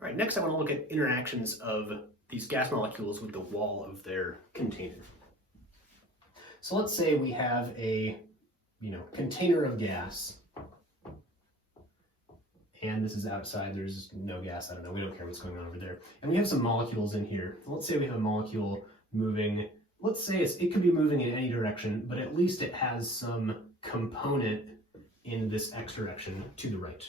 All right, next I want to look at interactions of these gas molecules with the wall of their container. So let's say we have a container of gas, and this is outside, there's no gas, I don't know, we don't care what's going on over there. And we have some molecules in here. Let's say we have a molecule moving, let's say it could be moving in any direction, but at least it has some component in this x direction to the right.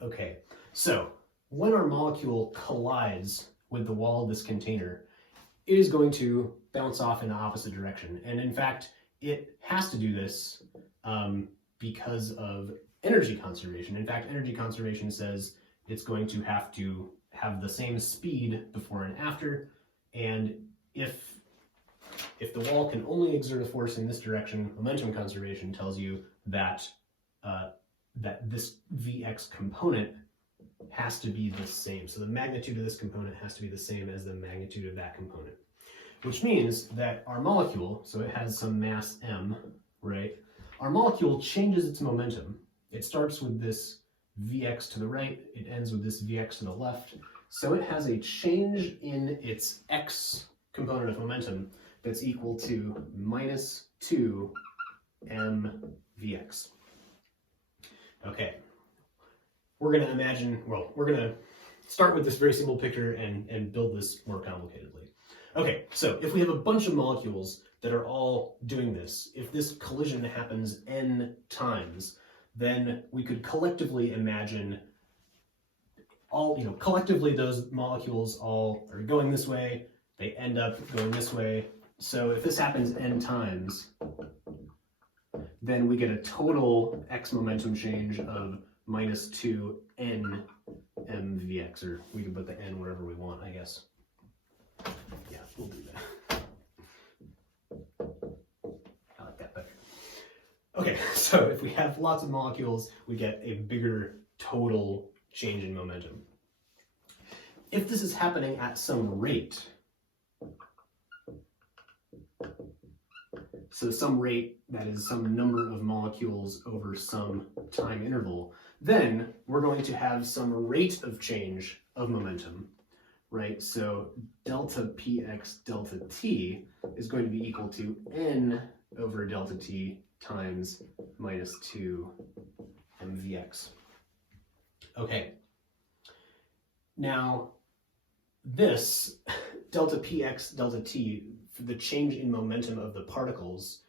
Okay, so when our molecule collides with the wall of this container, it is going to bounce off in the opposite direction. And in fact, it has to do this because of energy conservation. In fact, energy conservation says it's going to have the same speed before and after. And if the wall can only exert a force in this direction, momentum conservation tells you that that this Vx component has to be the same. So the magnitude of this component has to be the same as the magnitude of that component, which means that our molecule, so it has some mass m, right? Our molecule changes its momentum. It starts with this Vx to the right, it ends with this Vx to the left. So it has a change in its x component of momentum that's equal to minus 2 mvx. Okay, we're going to start with this very simple picture and build this more complicatedly. Okay, so if we have a bunch of molecules that are all doing this, if this collision happens n times, then we could collectively imagine collectively those molecules all are going this way, they end up going this way. So if this happens n times, then we get a total x momentum change of minus 2 n mvx, or we can put the n wherever we want, I guess. Yeah, we'll do that. I like that better. Okay, so if we have lots of molecules, we get a bigger total change in momentum. If this is happening at some rate, so some rate, that is some number of molecules over some time interval, then we're going to have some rate of change of momentum, right? So delta px delta t is going to be equal to n over delta t times minus 2 mvx. Okay, now this delta px delta t, for the change in momentum of the particles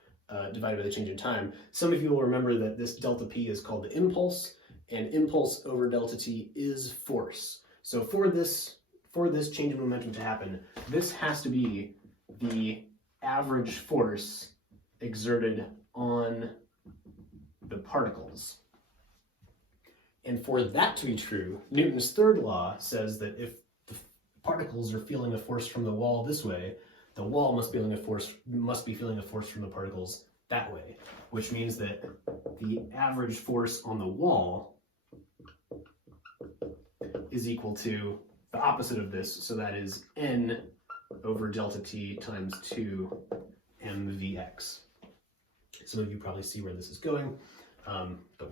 divided by the change in time, some of you will remember that this delta p is called the impulse, and impulse over delta t is force. So for this change in momentum to happen, this has to be the average force exerted on the particles. And for that to be true, Newton's third law says that if the particles are feeling a force from the wall this way, the wall must be feeling a force from the particles that way, which means that the average force on the wall is equal to the opposite of this, so that is n over delta t times 2 mvx. Some of you probably see where this is going, but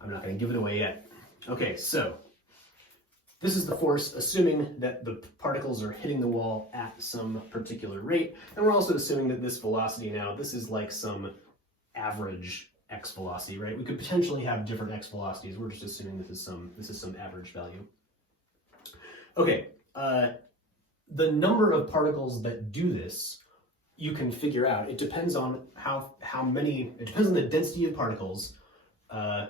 I'm not going to give it away yet. Okay, so this is the force, assuming that the particles are hitting the wall at some particular rate, and we're also assuming that this velocity now, this is like some average x velocity, right? We could potentially have different x velocities. We're just assuming this is some average value. Okay, the number of particles that do this, you can figure out. It depends on it depends on the density of particles,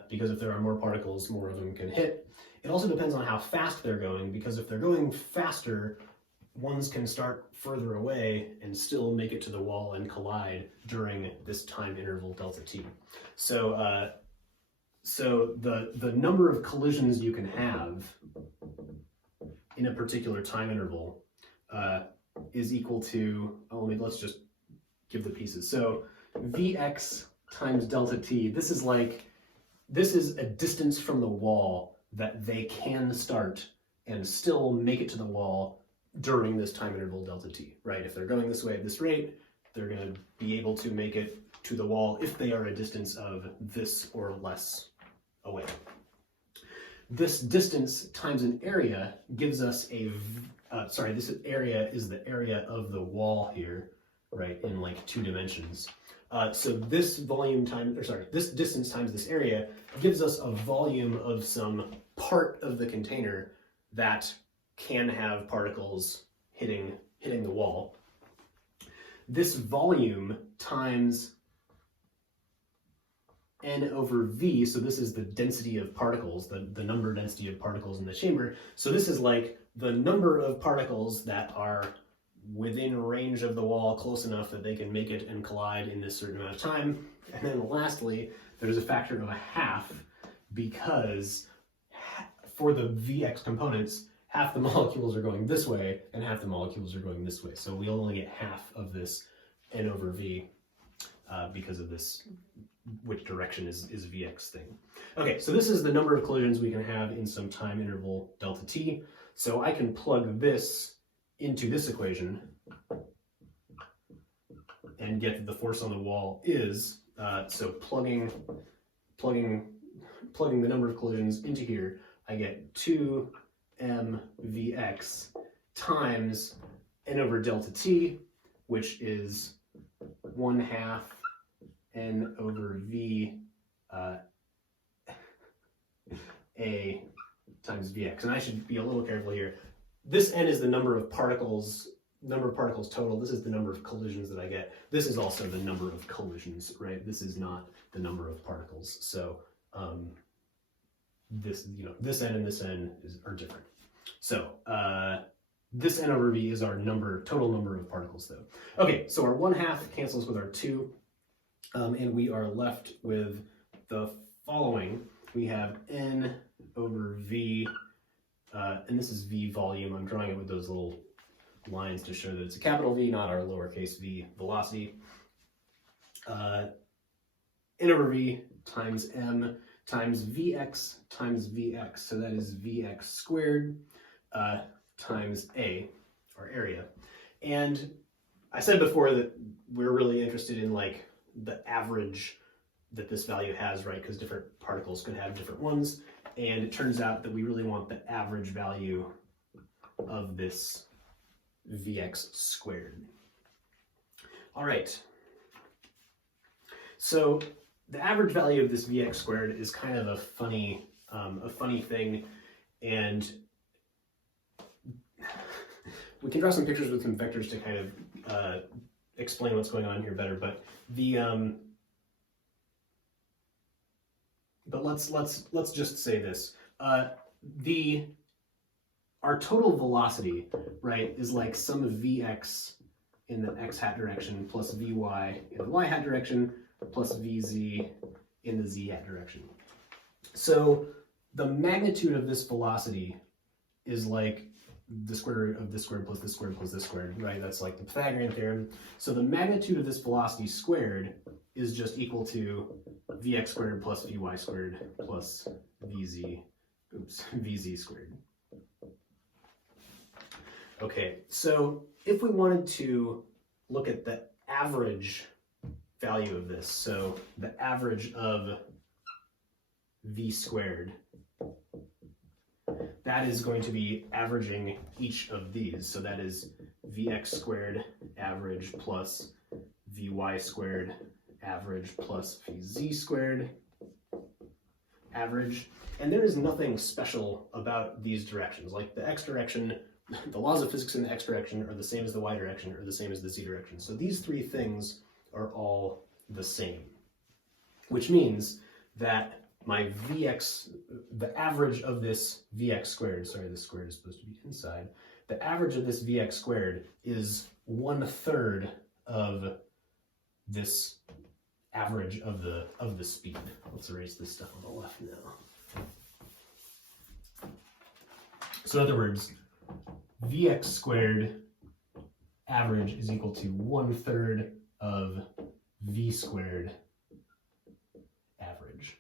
because if there are more particles, more of them can hit. It also depends on how fast they're going, because if they're going faster, ones can start further away and still make it to the wall and collide during this time interval delta t. So, the number of collisions you can have in a particular time interval is equal to, let's just give the pieces. So Vx times delta t, this is a distance from the wall that they can start and still make it to the wall during this time interval delta t, right? If they're going this way at this rate, they're going to be able to make it to the wall if they are a distance of this or less away. this distance times an area gives us this area is the area of the wall here, right, in like 2 dimensions. So this this distance times this area gives us a volume of some part of the container that can have particles hitting the wall. This volume times N over V, so this is the density of particles, the number density of particles in the chamber. So this is like the number of particles that are within range of the wall, close enough that they can make it and collide in this certain amount of time. And then lastly, there's a factor of a half, because for the Vx components, half the molecules are going this way and half the molecules are going this way. So we only get half of this N over V because of this, which direction is Vx thing. Okay, so this is the number of collisions we can have in some time interval delta t. So I can plug this into this equation and get that the force on the wall is, so plugging the number of collisions into here, I get 2mvx times n over delta t, which is 1/2 n over v a times vx. And I should be a little careful here. This n is the number of particles total. This is the number of collisions that I get. This is also the number of collisions, right? This is not the number of particles. So this n and this n are different. So this n over v is our total number of particles though. Okay, so our 1/2 cancels with our 2, and we are left with the following. We have n over v, and this is v volume. I'm drawing it with those little lines to show that it's a capital V, not our lowercase v velocity. N over v times m times vx times vx, so that is vx squared times a, our area. And I said before that we're really interested in like the average that this value has, right? Because different particles could have different ones, and it turns out that we really want the average value of this Vx squared. All right. So the average value of this Vx squared is kind of a funny thing, and we can draw some pictures with some vectors to kind of explain what's going on here better. But let's just say this: our total velocity, right, is like sum of Vx in the x hat direction plus Vy in the y hat direction plus Vz in the z hat direction. So the magnitude of this velocity is like the square root of this squared plus this squared plus this squared, right? That's like the Pythagorean theorem. So the magnitude of this velocity squared is just equal to Vx squared plus Vy squared plus Vz squared. Okay, so if we wanted to look at the average value of this, so the average of v squared, that is going to be averaging each of these. So that is Vx squared average plus Vy squared average plus Vz squared average. And there is nothing special about these directions. Like the x direction, the laws of physics in the x direction are the same as the y direction or the same as the z direction. So these three things are all the same, which means that my Vx, the average of this Vx squared, sorry, this squared is supposed to be inside, the average of this Vx squared is 1/3 of this average of the speed. Let's erase this stuff on the left now. So in other words, Vx squared average is equal to 1/3 of v squared average.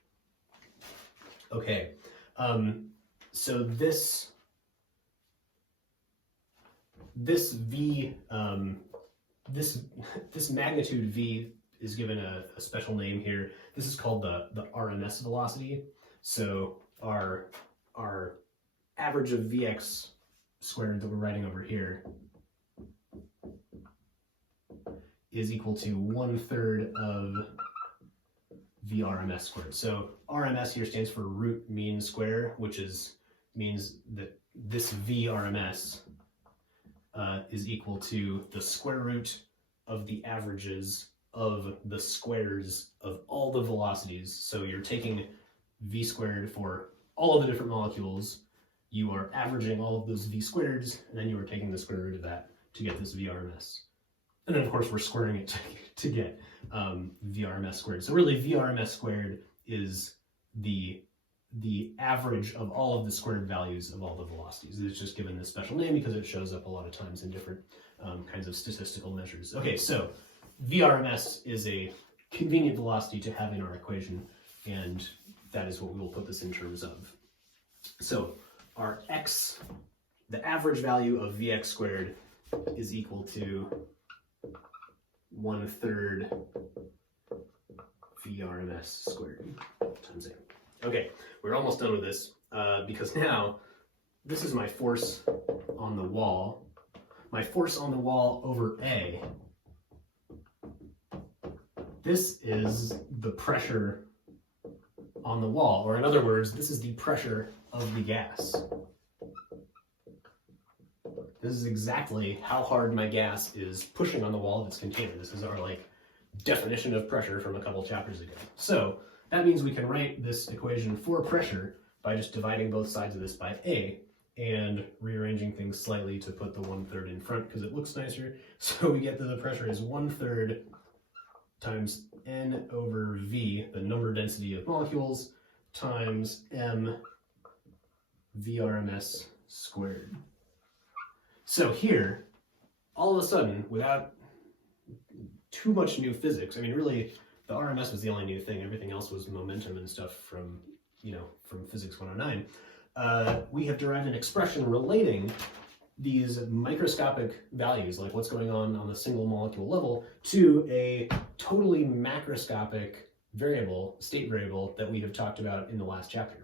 Okay, so this v, this magnitude v is given a special name here. This is called the RMS velocity. So our our average of Vx squared that we're writing over here is equal to 1/3 of VRMS squared. So RMS here stands for root mean square, which means that this VRMS is equal to the square root of the averages of the squares of all the velocities. So you're taking V squared for all of the different molecules, you are averaging all of those V squareds, and then you are taking the square root of that to get this VRMS. And then of course we're squaring it to get VRMS squared. So really VRMS squared is the average of all of the squared values of all the velocities. It's just given this special name because it shows up a lot of times in different kinds of statistical measures. Okay, so VRMS is a convenient velocity to have in our equation, and that is what we will put this in terms of. So our x, the average value of Vx squared, is equal to 1/3 VRMS squared times A. Okay, we're almost done with this because now this is my force on the wall. My force on the wall over A. This is the pressure on the wall, or in other words, this is the pressure of the gas. This is exactly how hard my gas is pushing on the wall of its container. This is our definition of pressure from a couple chapters ago. So that means we can write this equation for pressure by just dividing both sides of this by A and rearranging things slightly to put the 1/3 in front because it looks nicer. So we get that the pressure is 1/3 times N over V, the number density of molecules, times M VRMS squared. So here, all of a sudden, without too much new physics, I mean, really, the RMS was the only new thing. Everything else was momentum and stuff from Physics 109. We have derived an expression relating these microscopic values, like what's going on the single molecule level, to a totally macroscopic variable, state variable, that we have talked about in the last chapter.